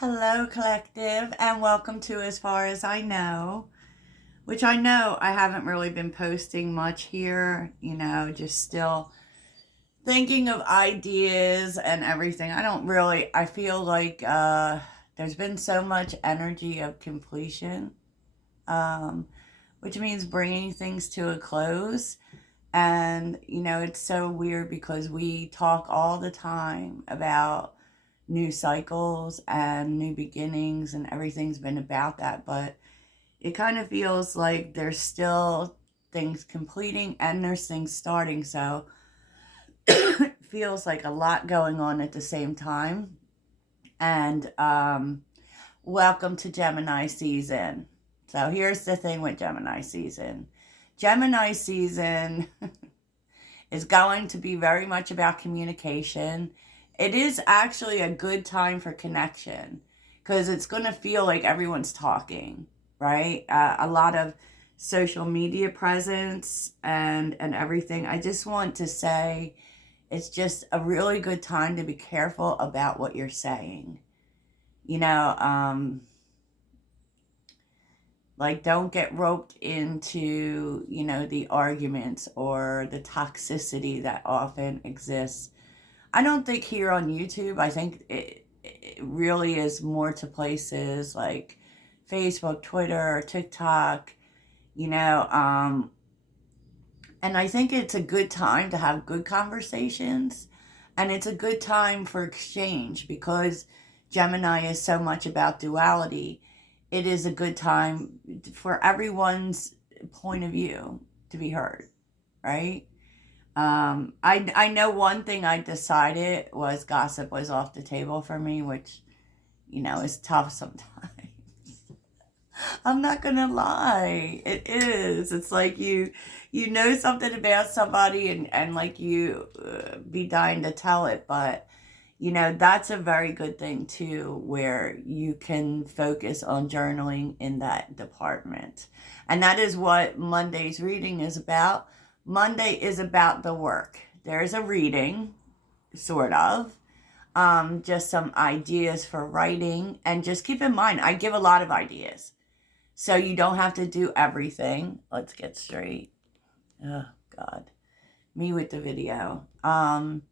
Hello, collective, and welcome to As Far as I Know, which I know I haven't really been posting much here, just still thinking of ideas and everything. I feel like there's been so much energy of completion, um, which means bringing things to a close. And, it's so weird because we talk all the time about new cycles and new beginnings, and everything's been about that. But it kind of feels like there's still things completing and there's things starting. So it feels like a lot going on at the same time. And welcome to Gemini season. So here's the thing with Gemini season. Gemini season is going to be very much about communication. It is actually a good time for connection because it's going to feel like everyone's talking, right? A lot of social media presence and everything. I just want to say it's just a really good time to be careful about what you're saying. You know, um, like, don't get roped into, the arguments or the toxicity that often exists. I don't think here on YouTube, I think it really is more to places like Facebook, Twitter, TikTok, you know, um, and I think it's a good time to have good conversations, and it's a good time for exchange because Gemini is so much about duality. It is a good time for everyone's point of view to be heard, right? I know one thing I decided was gossip was off the table for me, which is tough sometimes. I'm not gonna lie, it is. It's like you know something about somebody, and like you be dying to tell it, but that's a very good thing too, where you can focus on journaling in that department, and that is what Monday's reading is about. Monday is about the work. There's a reading, sort of, just some ideas for writing. And just keep in mind, I give a lot of ideas. So you don't have to do everything. Let's get straight. Oh, God. Me with the video. And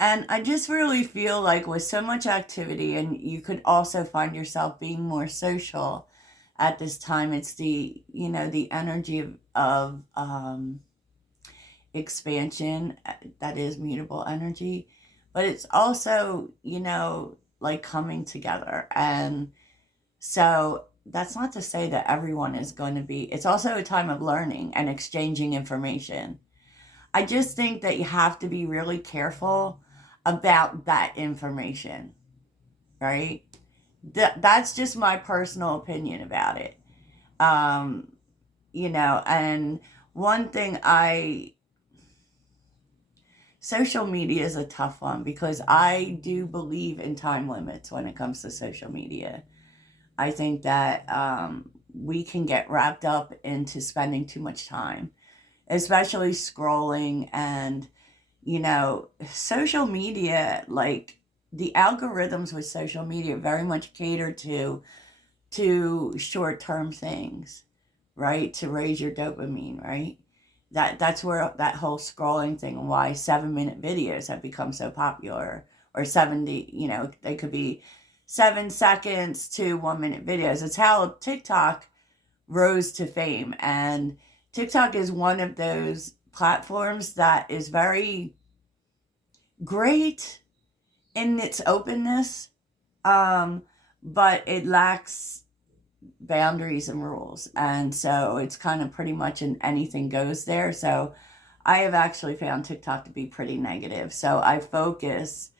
I just really feel like with so much activity, and you could also find yourself being more social at this time, it's the energy of expansion, that is mutable energy, but it's also like coming together. And so that's not to say that everyone is going to be, it's also a time of learning and exchanging information. I just think that you have to be really careful about that information, right? That's just my personal opinion about it. um and one thing I social media is a tough one because I do believe in time limits when it comes to social media. I think that we can get wrapped up into spending too much time, especially scrolling. And, social media, like the algorithms with social media very much cater to short-term things, right? To raise your dopamine, right? That's where that whole scrolling thing, and why 7-minute videos have become so popular, or 70, they could be 7 seconds to 1 minute videos. It's how TikTok rose to fame. And TikTok is one of those platforms that is very great in its openness, um, but it lacks boundaries and rules. And so it's kind of pretty much an anything goes there. So I have actually found TikTok to be pretty negative. So I focus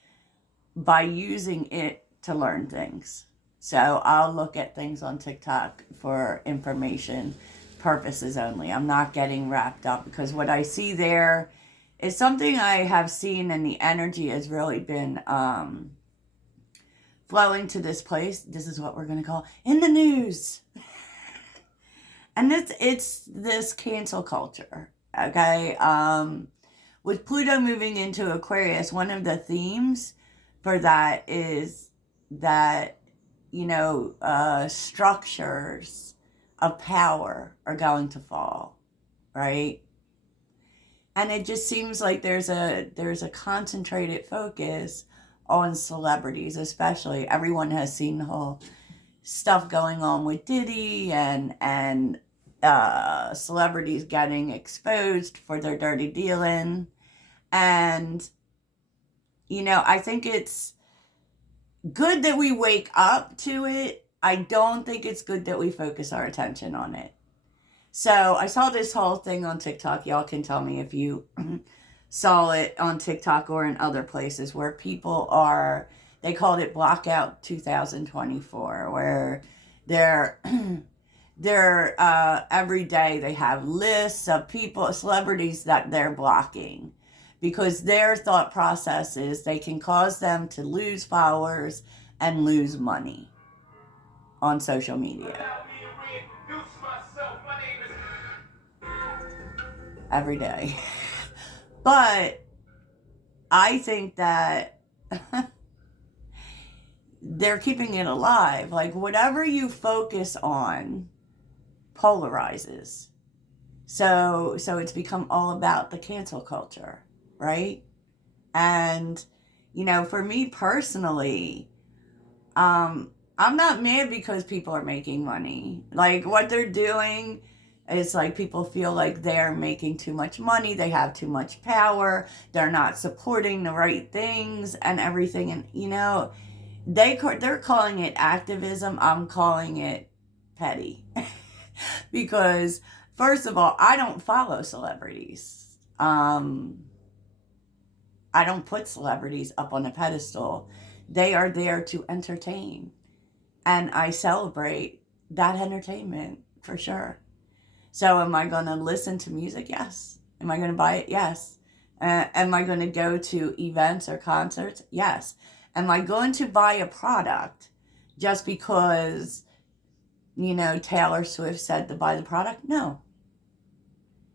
by using it to learn things. So I'll look at things on TikTok for information purposes only. I'm not getting wrapped up because what I see there is something I have seen, and the energy has really been flowing to this place. This is what we're going to call in the news. And it's this cancel culture, okay? With Pluto moving into Aquarius, one of the themes for that is that, structures of power are going to fall, right? And it just seems like there's a concentrated focus on celebrities, especially. Everyone has seen the whole stuff going on with Diddy and celebrities getting exposed for their dirty dealing. And I think it's good that we wake up to it. I don't think it's good that we focus our attention on it. So I saw this whole thing on TikTok. Y'all can tell me if you saw it on TikTok or in other places where people they called it Blackout 2024, where they're every day they have lists of people, celebrities that they're blocking, because their thought process is they can cause them to lose followers and lose money on social media. Every day. But I think that they're keeping it alive. Like, whatever you focus on polarizes. So it's become all about the cancel culture, right? And, for me personally, I'm not mad because people are making money. Like, what they're doing, it's like people feel like they're making too much money, they have too much power, they're not supporting the right things and everything. And, they're calling it activism. I'm calling it petty. Because, first of all, I don't follow celebrities. I don't put celebrities up on a pedestal. They are there to entertain. And I celebrate that entertainment for sure. So am I going to listen to music? Yes. Am I going to buy it? Yes. Am I going to go to events or concerts? Yes. Am I going to buy a product just because, Taylor Swift said to buy the product? No.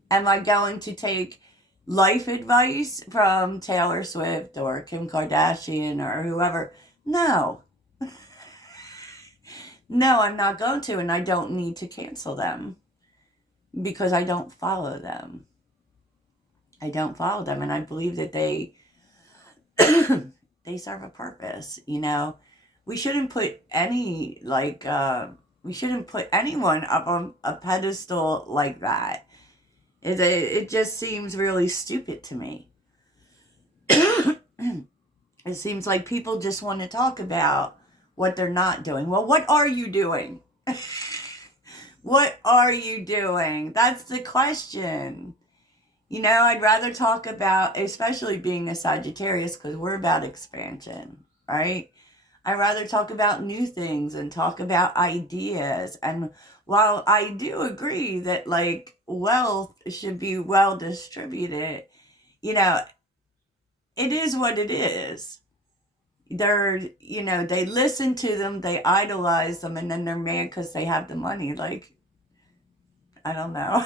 Am I going to take life advice from Taylor Swift or Kim Kardashian or whoever? No. No, I'm not going to, and I don't need to cancel them because I don't follow them. I don't follow them, and I believe that they they serve a purpose. We shouldn't put we shouldn't put anyone up on a pedestal like that. It just seems really stupid to me. It seems like people just want to talk about what they're not doing. Well, what are you doing? What are you doing? That's the question. I'd rather talk about, especially being a Sagittarius, because we're about expansion, right? I'd rather talk about new things and talk about ideas. And while I do agree that, wealth should be well distributed, it is what it is. They listen to them, they idolize them, and then they're mad because they have the money. Like, I don't know.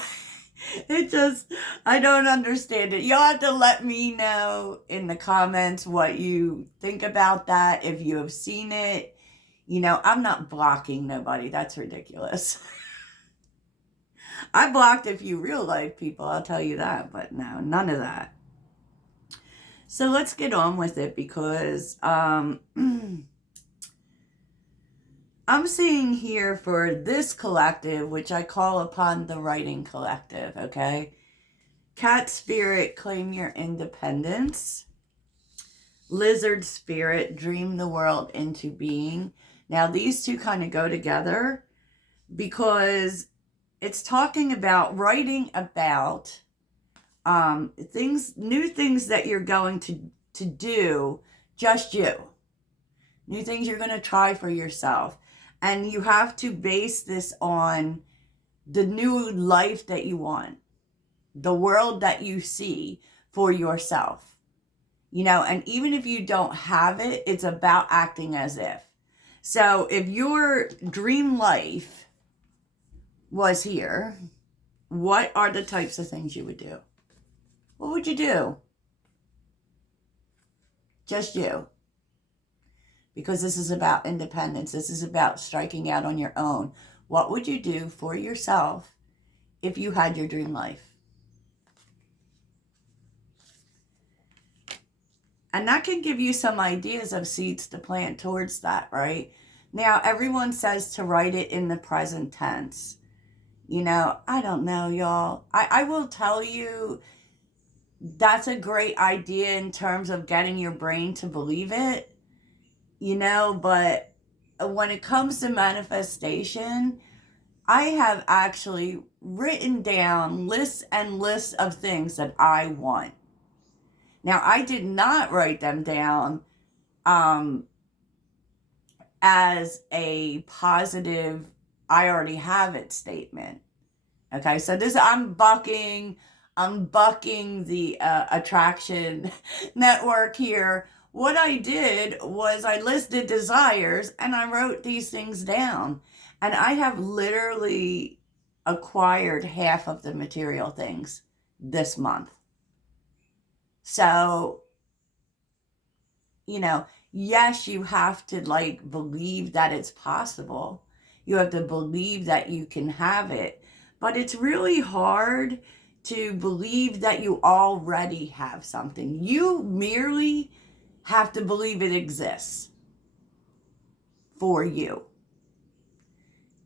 I don't understand it. Y'all have to let me know in the comments what you think about that, if you have seen it. I'm not blocking nobody. That's ridiculous. I blocked a few real life people, I'll tell you that, but no, none of that. So let's get on with it, because I'm seeing here for this collective, which I call upon the writing collective, okay? Cat spirit, claim your independence. Lizard spirit, dream the world into being. Now, these two kind of go together because it's talking about writing about new things that you're going to do, just you. New things you're going to try for yourself. And you have to base this on the new life that you want, the world that you see for yourself. And even if you don't have it, it's about acting as if. So if your dream life was here, what are the types of things you would do? What would you do? Just you. because this is about independence. This is about striking out on your own. What would you do for yourself if you had your dream life? And that can give you some ideas of seeds to plant towards that, right? Now, everyone says to write it in the present tense. You know, I don't know, y'all. I will tell you that's a great idea in terms of getting your brain to believe it, you know, but when it comes to manifestation, I have actually written down lists and lists of things that I want. Now, I did not write them down as a positive, I already have it statement. Okay, so this, I'm bucking the attraction network here. What I did was I listed desires and I wrote these things down. And I have literally acquired half of the material things this month. So, you know, yes, you have to like believe that it's possible. You have to believe that you can have it. But it's really hard to believe that you already have something. You merely have to believe it exists for you.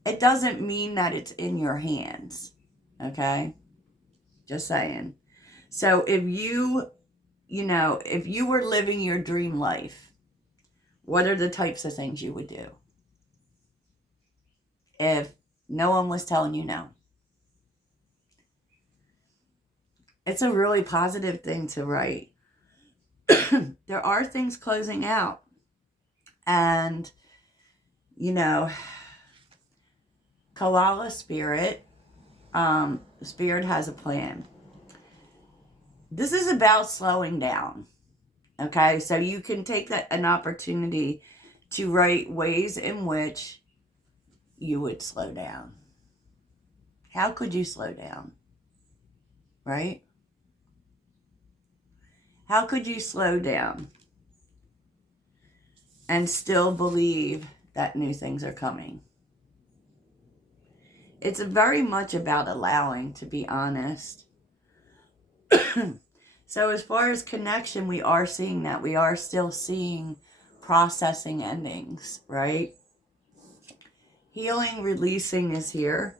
It doesn't mean that it's in your hands. Okay? Just saying. So if you know, if you were living your dream life, what are the types of things you would do if no one was telling you no? It's a really positive thing to write. There are things closing out. And, you know, Kalala Spirit, Spirit has a plan. This is about slowing down. Okay, so you can take that an opportunity to write ways in which you would slow down. How could you slow down? Right? How could you slow down and still believe that new things are coming? It's very much about allowing, to be honest. So as far as connection, we are seeing that. We are still seeing processing endings, right? Healing, releasing is here.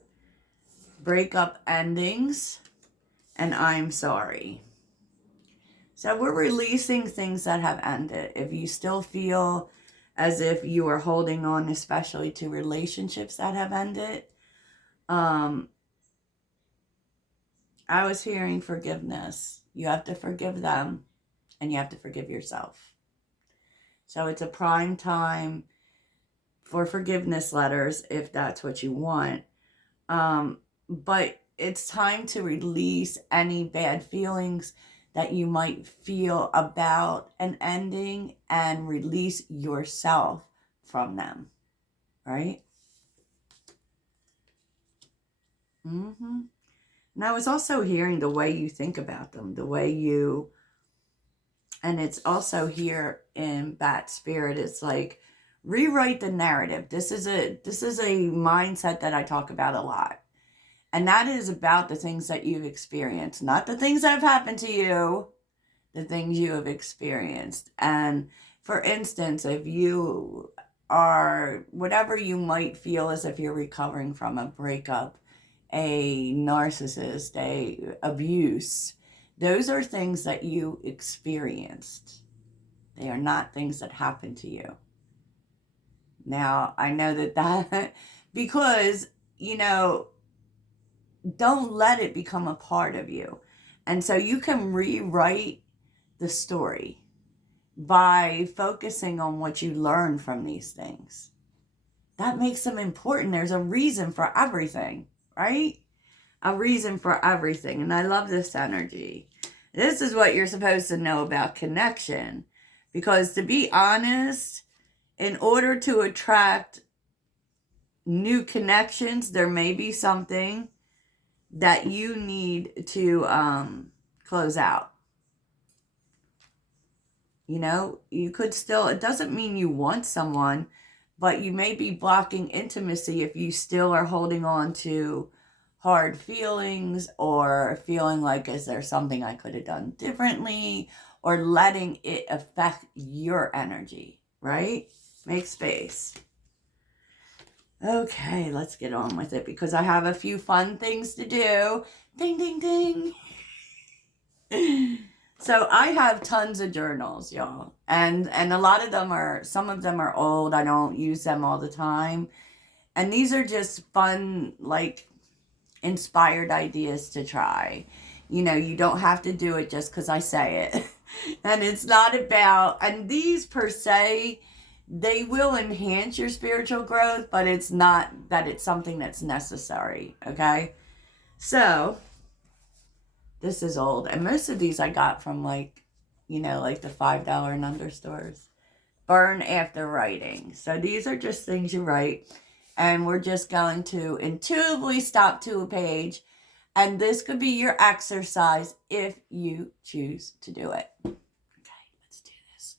Breakup endings. And I'm sorry. So we're releasing things that have ended. If you still feel as if you are holding on, especially to relationships that have ended, I was hearing forgiveness. You have to forgive them and you have to forgive yourself. So it's a prime time for forgiveness letters if that's what you want. But it's time to release any bad feelings that you might feel about an ending and release yourself from them, right? And I was also hearing the way you think about them, the way you, and it's also here in Bat Spirit, it's like rewrite the narrative. This is a mindset that I talk about a lot. And that is about the things that you've experienced, not the things that have happened to you, the things you have experienced. And for instance, if you are, whatever you might feel as if you're recovering from a breakup, a narcissist, a abuse, those are things that you experienced. They are not things that happened to you. Now, I know that because, you know, don't let it become a part of you. And so you can rewrite the story by focusing on what you learn from these things. That makes them important. There's a reason for everything, right? A reason for everything. And I love this energy. This is what you're supposed to know about connection. Because to be honest, in order to attract new connections, there may be something that you need to close out. You know, you could still, it doesn't mean you want someone, but you may be blocking intimacy if you still are holding on to hard feelings or feeling like, is there something I could have done differently, or letting it affect your energy, right? Make space. Okay, let's get on with it because I have a few fun things to do. Ding, ding, ding. So I have tons of journals, y'all. And a lot of them are, some of them are old. I don't use them all the time. And these are just fun, like, inspired ideas to try. You know, you don't have to do it just because I say it. And it's not about, and these per se, they will enhance your spiritual growth, but it's not that it's something that's necessary, okay? So, this is old. And most of these I got from, like, you know, like the $5 and under stores. Burn after writing. So these are just things you write. And we're just going to intuitively stop to a page. And this could be your exercise if you choose to do it. Okay, let's do this.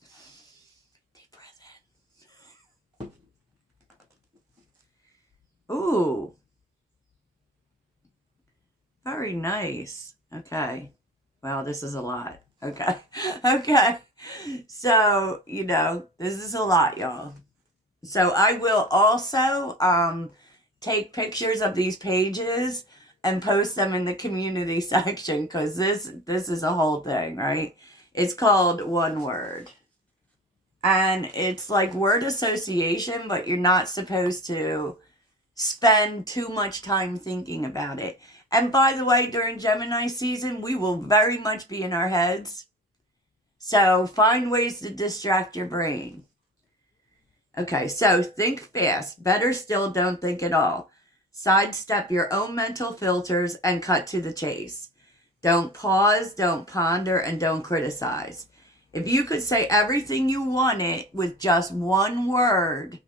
Deep breath in. Ooh. Very nice. Okay. Wow, this is a lot. Okay. Okay. So, you know, this is a lot, y'all. So I will also take pictures of these pages and post them in the community section because this is a whole thing, right? It's called One Word. And it's like word association, but you're not supposed to spend too much time thinking about it. And by the way, during Gemini season, we will very much be in our heads. So find ways to distract your brain. Okay, so think fast. Better still, don't think at all. Sidestep your own mental filters and cut to the chase. Don't pause, don't ponder, and don't criticize. If you could say everything you wanted with just one word,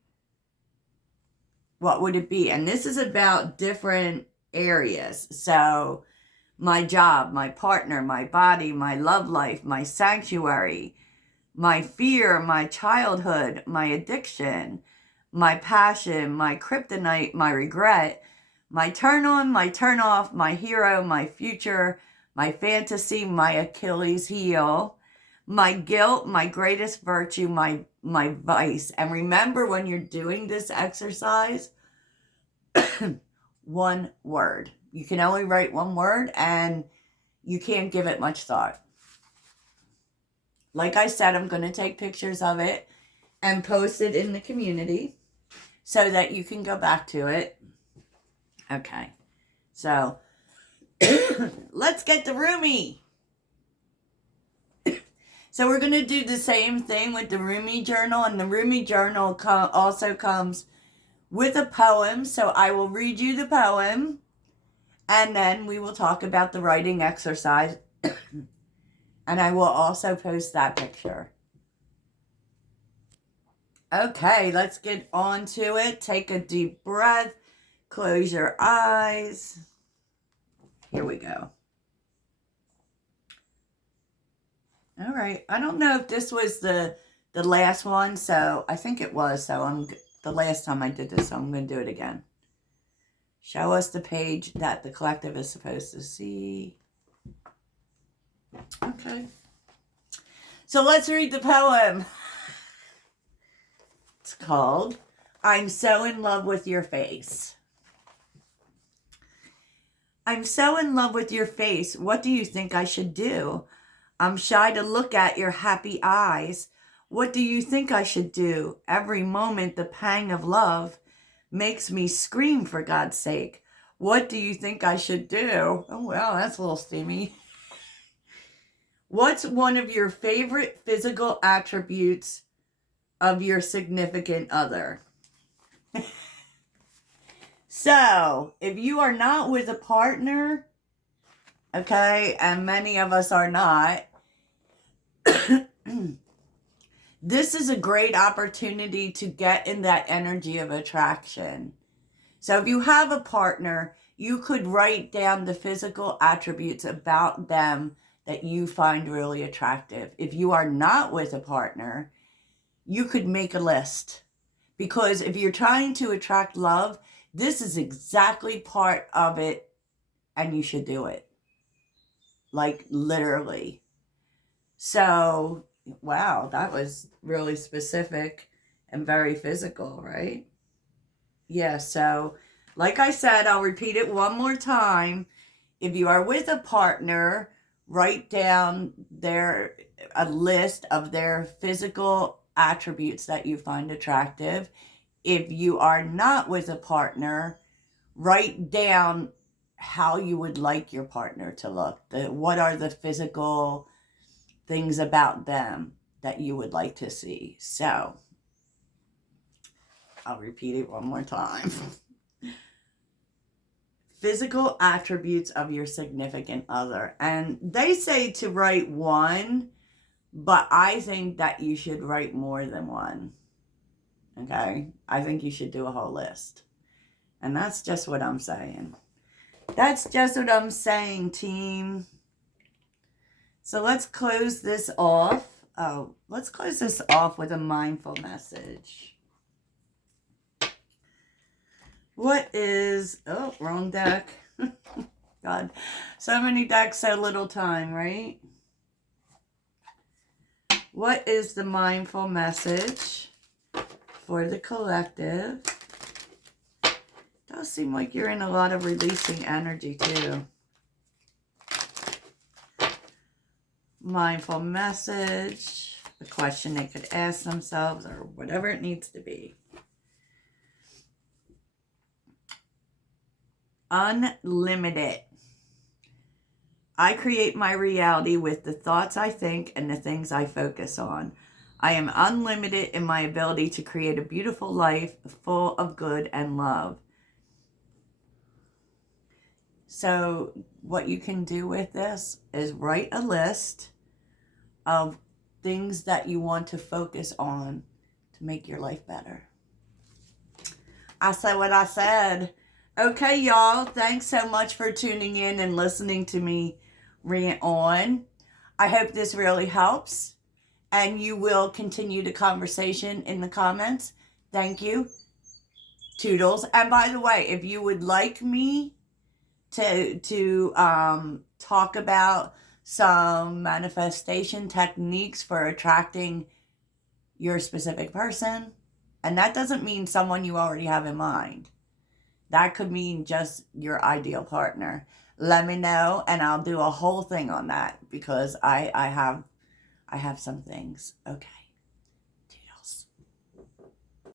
what would it be? And this is about different areas. So, my job, my partner, my body, my love life, my sanctuary, my fear, my childhood, my addiction, my passion, my kryptonite, my regret, my turn on, my turn off, my hero, my future, my fantasy, my Achilles heel, my guilt, my greatest virtue, my vice. And remember, when you're doing this exercise, one word. You can only write one word and you can't give it much thought. Like I said, I'm going to take pictures of it and post it in the community so that you can go back to it. Okay. So, let's get the Rumi. So we're going to do the same thing with the Rumi journal. And the Rumi journal also comes with a poem. So I will read you the poem. And then we will talk about the writing exercise. And I will also post that picture. Okay, let's get on to it. Take a deep breath. Close your eyes. Here we go. All right. I don't know if this was the last one, so I think it was. So the last time I did this, so I'm going to do it again. Show us the page that the collective is supposed to see. Okay. So let's read the poem. It's called I'm So in Love with Your Face. I'm so in love with your face. What do you think I should do? I'm shy to look at your happy eyes. What do you think I should do? Every moment the pang of love makes me scream, for God's sake. What do you think I should do? Oh, well, that's a little steamy. What's one of your favorite physical attributes of your significant other? So, if you are not with a partner, okay, and many of us are not, this is a great opportunity to get in that energy of attraction. So if you have a partner, you could write down the physical attributes about them that you find really attractive. If you are not with a partner, you could make a list. Because if you're trying to attract love, this is exactly part of it, and you should do it. Like, literally. So, wow, that was really specific and very physical, right? Yeah, so like I said, I'll repeat it one more time. If you are with a partner, write down a list of their physical attributes that you find attractive. If you are not with a partner, write down how you would like your partner to look. What are the physical things about them that you would like to see? So, I'll repeat it one more time. Physical attributes of your significant other. And they say to write one, but I think that you should write more than one. Okay? I think you should do a whole list. And that's just what I'm saying. That's just what I'm saying, team. So let's close this off. Let's close this off with a mindful message. What is... Oh, wrong deck. God, so many decks, so little time, right? What is the mindful message for the collective? Does seem like you're in a lot of releasing energy too. Mindful message, the question they could ask themselves, or whatever it needs to be. Unlimited. I create my reality with the thoughts I think and the things I focus on. I am unlimited in my ability to create a beautiful life full of good and love. So what you can do with this is write a list of things that you want to focus on to make your life better. I said what I said. Okay, y'all. Thanks so much for tuning in and listening to me rant on. I hope this really helps, and you will continue the conversation in the comments. Thank you. Toodles. And by the way, if you would like me to talk about some manifestation techniques for attracting your specific person, and that doesn't mean someone you already have in mind. That could mean just your ideal partner. Let me know, and I'll do a whole thing on that, because I have some things. Okay.